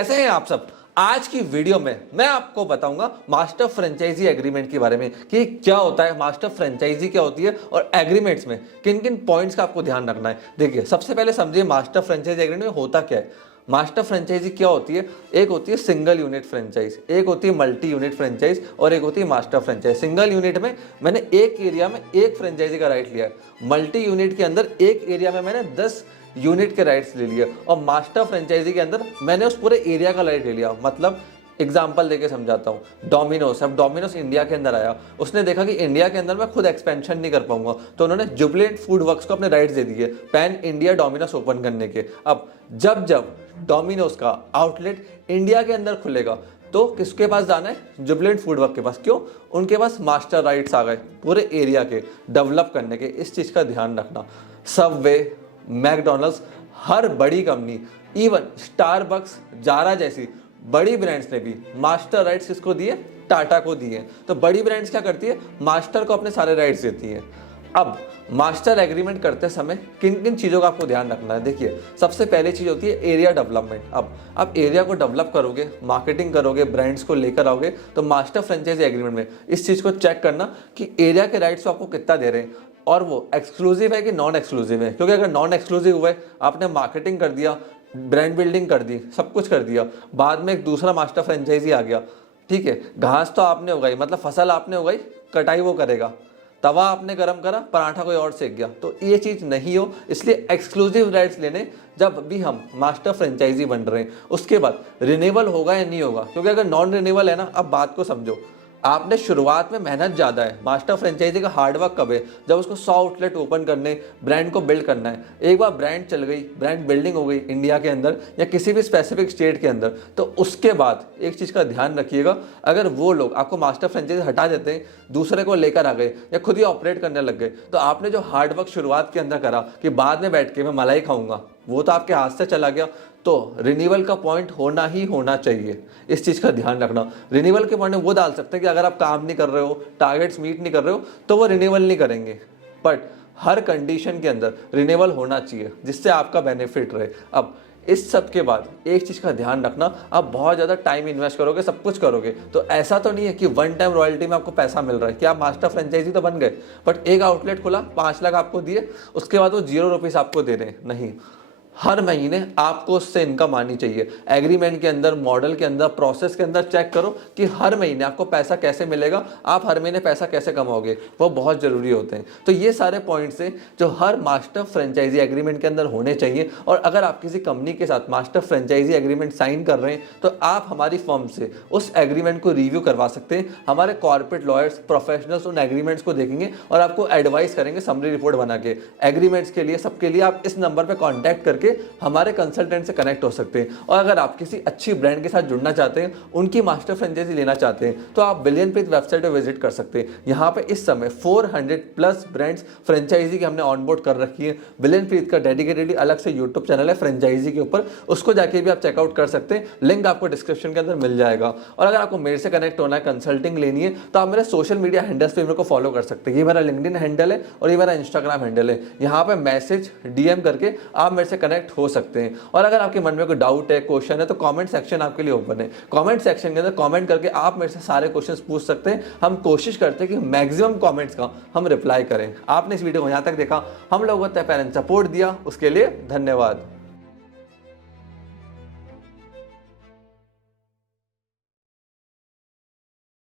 कैसे हैं आप सब। आज की वीडियो में मैं आपको बताऊंगा मास्टर फ्रेंचाइजी एग्रीमेंट के बारे में कि क्या होता है, मास्टर फ्रेंचाइजी क्या होती है और एग्रीमेंट्स में किन किन पॉइंट्स का आपको ध्यान रखना है। देखिए, सबसे पहले समझिए मास्टर फ्रेंचाइजी एग्रीमेंट में होता क्या है। मास्टर फ्रेंचाइजी क्या होती है? एक होती है सिंगल यूनिट फ्रेंचाइज, एक होती है मल्टी यूनिट फ्रेंचाइज और एक होती है मास्टर फ्रेंचाइज। सिंगल यूनिट में मैंने एक एरिया में एक फ्रेंचाइजी का राइट लिया है। मल्टी यूनिट के अंदर एक एरिया में मैंने 10 यूनिट के राइट्स ले लिए और मास्टर फ्रेंचाइजी के अंदर मैंने उस पूरे एरिया का राइट ले लिया। मतलब एग्जाम्पल देके समझाता हूँ। डोमिनोस, अब डोमिनोस इंडिया के अंदर आया, उसने देखा कि इंडिया के अंदर मैं खुद एक्सपेंशन नहीं कर पाऊंगा, तो उन्होंने जुबिलेंट फूड वर्क्स को अपने राइट्स दे दिए पैन इंडिया डोमिनोस ओपन करने के। अब जब जब डोमिनोस का आउटलेट इंडिया के अंदर खुलेगा तो किसके पास जाना है? जुबिलेंट फूड वर्क के पास। क्यों? उनके पास मास्टर राइट्स आ गए पूरे एरिया के डेवलप करने के। इस चीज़ का ध्यान रखना। सबवे, मैकडॉनल्ड्स, हर बड़ी कंपनी, इवन स्टारबक्स, जारा जैसी बड़ी ब्रांड्स ने भी मास्टर राइट्स किसको दिए? टाटा को दिए। तो बड़ी ब्रांड्स क्या करती है? मास्टर को अपने सारे राइट्स देती हैं। अब मास्टर एग्रीमेंट करते समय किन किन चीज़ों का आपको ध्यान रखना है। देखिए, सबसे पहली चीज़ होती है एरिया डेवलपमेंट। अब आप एरिया को डेवलप करोगे, मार्केटिंग करोगे, ब्रांड्स को लेकर आओगे, तो मास्टर फ्रेंचाइजी एग्रीमेंट में इस चीज़ को चेक करना कि एरिया के राइट्स आपको कितना दे रहे हैं और वो एक्सक्लूसिव है कि नॉन एक्सक्लूसिव है। क्योंकि अगर नॉन एक्सक्लूसिव हुआ है, आपने मार्केटिंग कर दिया, ब्रांड बिल्डिंग कर दी, सब कुछ कर दिया, बाद में एक दूसरा मास्टर फ्रेंचाइजी आ गया, ठीक है, घास तो आपने उगाई, मतलब फसल आपने उगाई, कटाई वो करेगा, तवा आपने गरम करा, पराठा कोई और सेक गया, तो ये चीज़ नहीं हो। इसलिए एक्सक्लूसिव राइट्स लेने जब भी हम मास्टर फ्रेंचाइजी बन रहे हैं। उसके बाद रिन्यूअल होगा या नहीं होगा, क्योंकि अगर नॉन रिन्यूअल है ना, अब बात को समझो, आपने शुरुआत में मेहनत ज़्यादा है। मास्टर फ्रेंचाइजी का हार्डवर्क कब है? जब उसको 100 आउटलेट ओपन करने, ब्रांड को बिल्ड करना है। एक बार ब्रांड चल गई, ब्रांड बिल्डिंग हो गई इंडिया के अंदर या किसी भी स्पेसिफिक स्टेट के अंदर, तो उसके बाद एक चीज़ का ध्यान रखिएगा, अगर वो लोग आपको मास्टर फ्रेंचाइजी हटा देते हैं, दूसरे को लेकर आ गए या खुद ही ऑपरेट करने लग गए, तो आपने जो हार्डवर्क शुरुआत के अंदर करा कि बाद में बैठ के मैं मलाई खाऊंगा, वो तो आपके हाथ से चला गया। तो रिन्यूअल का पॉइंट होना ही होना चाहिए। इस चीज़ का ध्यान रखना। रिन्यूअल के पॉइंट में वो डाल सकते हैं कि अगर आप काम नहीं कर रहे हो, टारगेट्स मीट नहीं कर रहे हो, तो वो रिन्यूअल नहीं करेंगे। बट हर कंडीशन के अंदर रिन्यूअल होना चाहिए जिससे आपका बेनिफिट रहे। अब इस सब के बाद एक चीज़ का ध्यान रखना, आप बहुत ज़्यादा टाइम इन्वेस्ट करोगे, सब कुछ करोगे, तो ऐसा तो नहीं है कि वन टाइम रॉयल्टी में आपको पैसा मिल रहा है कि आप मास्टर फ्रेंचाइजी तो बन गए, बट एक आउटलेट खुला, 5 लाख आपको दिए, उसके बाद वो 0 रुपीज़ आपको दे रहे हैं। नहीं, हर महीने आपको उससे इनकम आनी चाहिए। एग्रीमेंट के अंदर, मॉडल के अंदर, प्रोसेस के अंदर चेक करो कि हर महीने आपको पैसा कैसे मिलेगा, आप हर महीने पैसा कैसे कमाओगे, वो बहुत ज़रूरी होते हैं। तो ये सारे पॉइंट्स हैं जो हर मास्टर फ्रेंचाइजी एग्रीमेंट के अंदर होने चाहिए। और अगर आप किसी कंपनी के साथ मास्टर फ्रेंचाइजी एग्रीमेंट साइन कर रहे हैं, तो आप हमारी फर्म से उस एग्रीमेंट को रिव्यू करवा सकते हैं। हमारे कॉर्पोरेट लॉयर्स, प्रोफेशनल्स उन एग्रीमेंट्स को देखेंगे और आपको एडवाइस करेंगे समरी रिपोर्ट बना के। एग्रीमेंट्स के लिए, सबके लिए आप इस नंबर पर कॉन्टैक्ट करके हमारे कंसल्टेंट से कनेक्ट हो सकते हैं। और अगर आप किसी अच्छी ब्रांड के साथ जुड़ना चाहते हैं, उनकी मास्टर फ्रेंचाइजी लेना चाहते हैं, तो आप बिलियनप्रीत वेबसाइट पर विजिट कर सकते हैं। यहाँ पे इस समय 400+ ब्रांड्स फ्रेंचाइजी की हमने ऑनबोर्ड कर रखी है। बिलियनप्रीत का डेडिकेटेडली अलग से यूट्यूब चैनल है फ्रेंचाइजी के ऊपर, उसको जाके भी आप चेकआउट कर सकते हैं। लिंक आपको डिस्क्रिप्शन के अंदर मिल जाएगा। और अगर आपको मेरे से कनेक्ट होना है, कंसल्टिंग लेनी है, तो आप मेरे सोशल मीडिया हैंडल्स पे मेरे को फॉलो कर सकते हैं। ये मेरा लिंक्डइन हैंडल है और ये मेरा इंस्टाग्राम हैंडल है। यहाँ पे मैसेज, डीएम करके आप मेरे से कनेक्ट हो सकते हैं। और अगर आपके मन में कोई डाउट है, क्वेश्चन है, तो कमेंट सेक्शन आपके लिए ओपन है। कमेंट सेक्शन के अंदर कमेंट करके आप मेरे से सारे क्वेश्चंस पूछ सकते हैं। हम कोशिश करते हैं कि मैक्सिमम कमेंट्स का हम रिप्लाई करें। आपने इस वीडियो को यहाँ तक देखा, हम लोगों को तय पैरेंट सपोर्ट दिया, उसके लिए धन्यवाद।